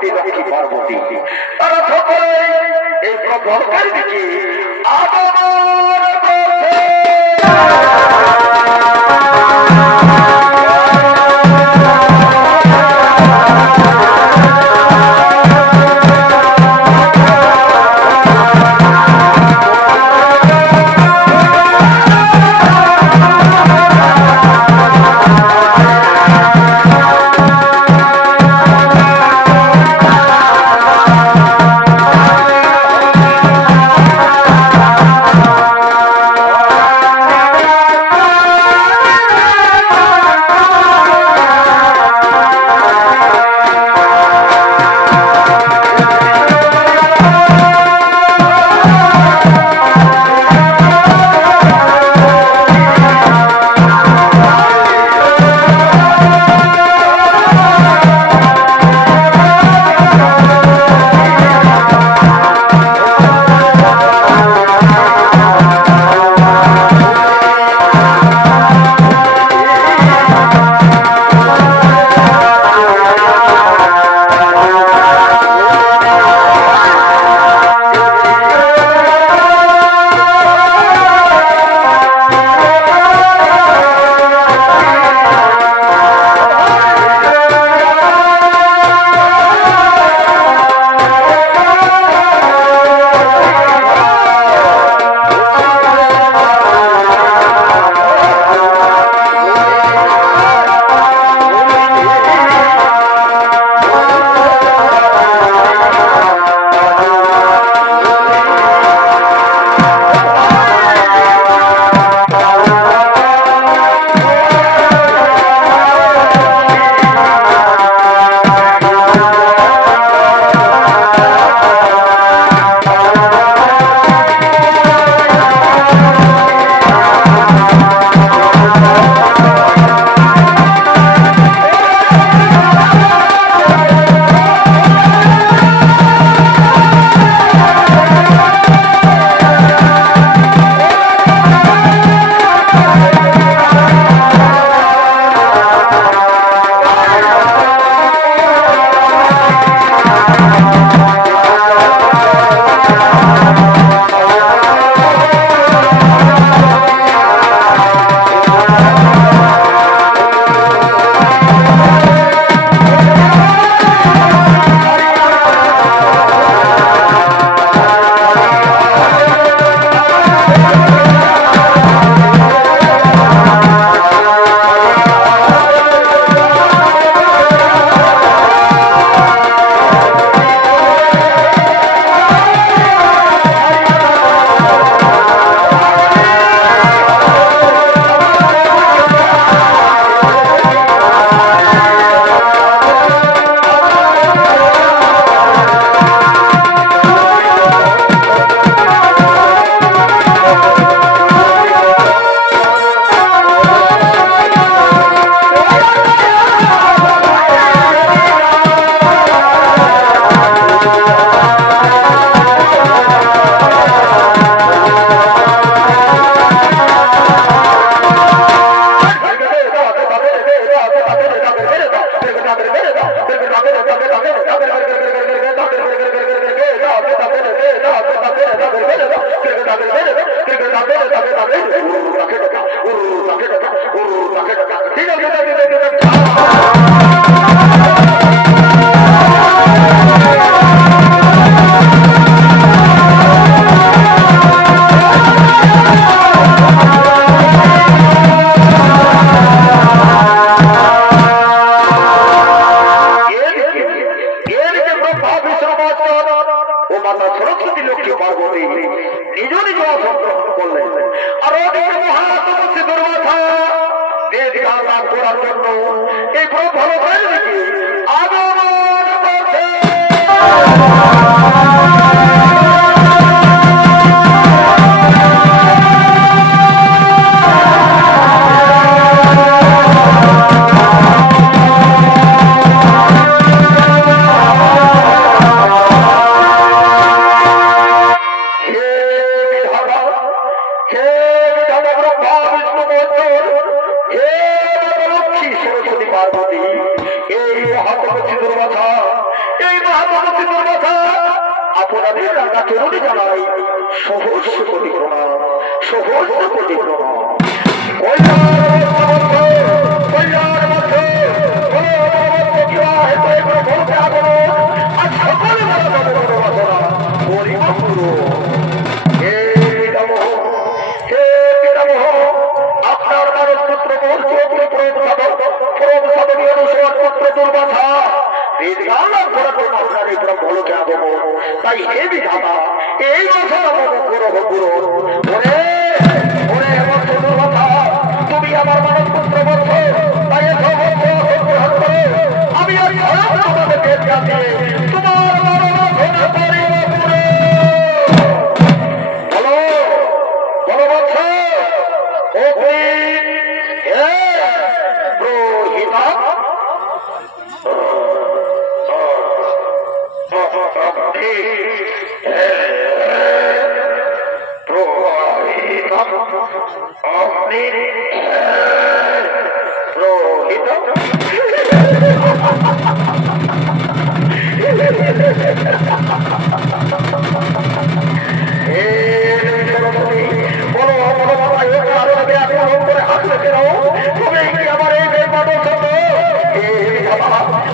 সরস্বতী লক্ষ্মী পার্বতী তারা সকলে এই প্রভুর দিকে আগমন করছে। অপরাধীর রাজা চরণে জানাই সহস্র কোটি প্রণাম, সহস্র কোটি প্রণাম। আপনার মানসপুত্র তাই হে বিধাতা এই বছর তুমি আমার মানসপুত্র বলছো তাই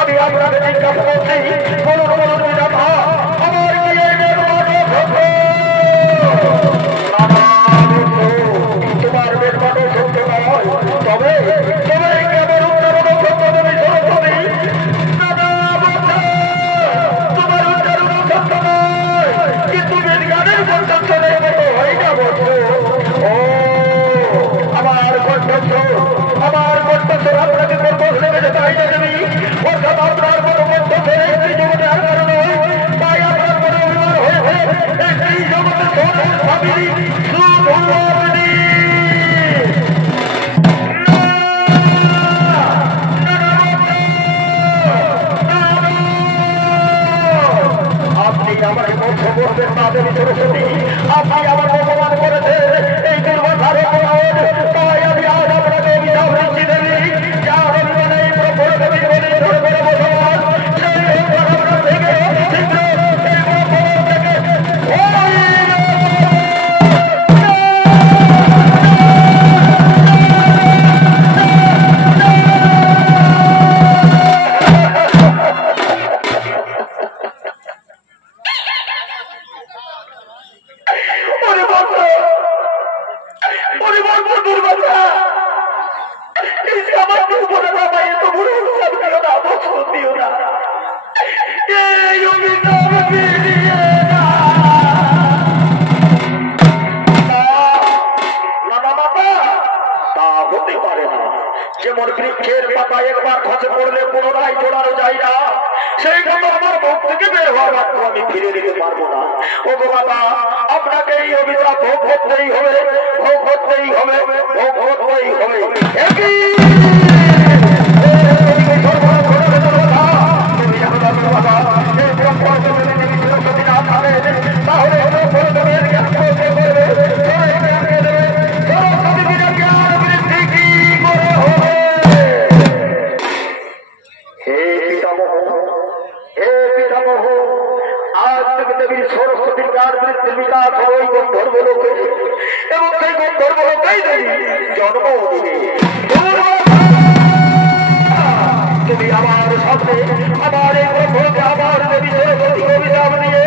আমি আপনাকে জিজ্ঞাসা করছি বলুন বলুন বিধাতা আমার তোমার বেশ মানুষ সত্য নয় তবে তবে কেমন উচ্চারণ সত্য তুমি সরস্বতী তোমার উচ্চারণ সত্য নয় কিন্তু বিজ্ঞানের কণ্ঠস্বরের মতো হয় না বলছো ও আমার কণ্ঠস্বর আপনাকে কর্কশ লেগেছে তাই না দেবী অর্থাৎ আপনার কোনো কণ্ঠস্বরে একটি জগতে আর কারণ তাই আপনার কোনো অভিমান হয়েছে একটি জগতে সোনের ভাবিনি আপনি আমাকে বন্ধ করবেন না দেবী সরস্বতী আপনি আমার অপমান করেছেন এই দুর্ভাষার অপরাধ তাই আমি আজ আপনাকে অভিশাপ দিচ্ছি দেবী যার অভিমানে এই প্রভুর দেবী বলে ধরে ধরে বসবাস সেই অপরাধ থেকে শীঘ্র এই প্রভুর থেকে যেমন বৃক্ষের পাতা একবার খসে পড়লে পুনরায় জোড়ানো যায় না সেইটা তো আমার মুখ থেকে বের হওয়ার মাত্র আমি ফিরে দিতে পারবো না ও গো বাবা আপনাকে এই অভিশাপ ভোগ করতেই হবে ভোগ করতেই হবে ভোগ করতেই হবে তাহলে সরস্বতীর গান বৃত্তির বিকাশ হয় গন্ধর্বলোকে এবং সেই গন্ধর্বলোকেই দেবী জন্ম দিবে তুমি আমার সামনে আমার এই ব্রহ্মকে আমার দেবী সরস্বতী অভিশাপ দিয়ে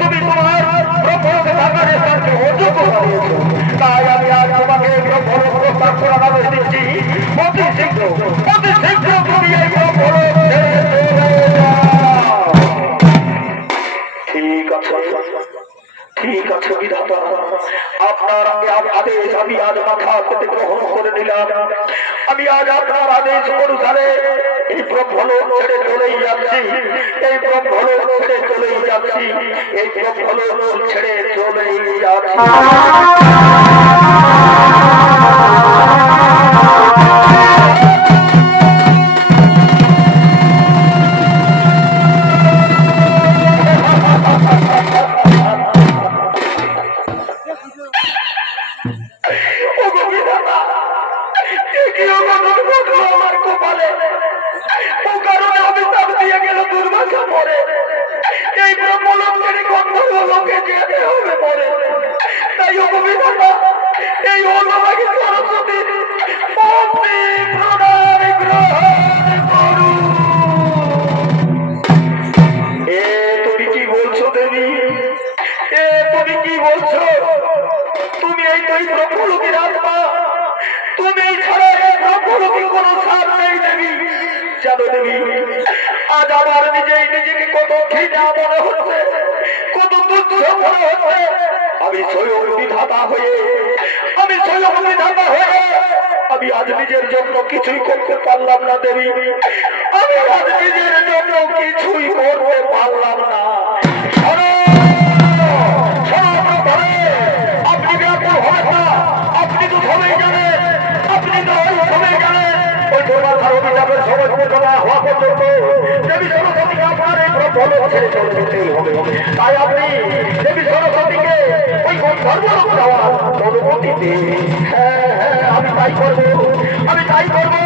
তুমি তোমার ব্রহ্মকে থাকার স্থানকে অযোগ্য বানিয়েছ তাই আমি আজ তোমাকে ব্রহ্মলোক প্রস্তাব করার আদেশ দিচ্ছি অতি শীঘ্র তুমি এই ব্রহ্মলোক ঠিক আছে বিধাতা আপনার আদেশ আমি আজ মাথা পেতে গ্রহণ করে নিলাম আমি আজ আপনার আদেশ অনুসারে এই ব্রহ্মলোক ছেড়ে চলেই যাচ্ছি এই ব্রহ্মলোক ছেড়ে চলেই যাচ্ছি এই ব্রহ্মলোক ছেড়ে চলেই যাচ্ছি এই ব্রহ্মলোক ছেড়ে জানো দেবী, আজ আমার নিজেই নিজেকে কত ঘৃণা মনে হচ্ছে, কত তুচ্ছ মনে হচ্ছে। আমি স্বয়ং বিধাতা হয়ে, আমি স্বয়ং বিধাতা হয়ে আমি আজ নিজের জন্য কিছুই করতে পারলাম না দেবী, আমি আজ নিজের জন্য কিছুই করতে পারলাম না। আপনি ব্যাকুল হবেন না, আপনি তো সবাই জানেন, আপনি তো সবাই জানেন ওই দুর্বাসার অভিশাপের সময় ঘটনা হওয়া পর্যন্ত দেবী সরস্বতীকে আপনার এই প্রবল ছেড়ে চলে যেতেই হবে। তাই আপনি দেবী সরস্বতীকে ওই ধর্মলোক দেওয়ার অনুমতি দিন। হ্যাঁ হ্যাঁ, আমি তাই করবো, আমি তাই করবো।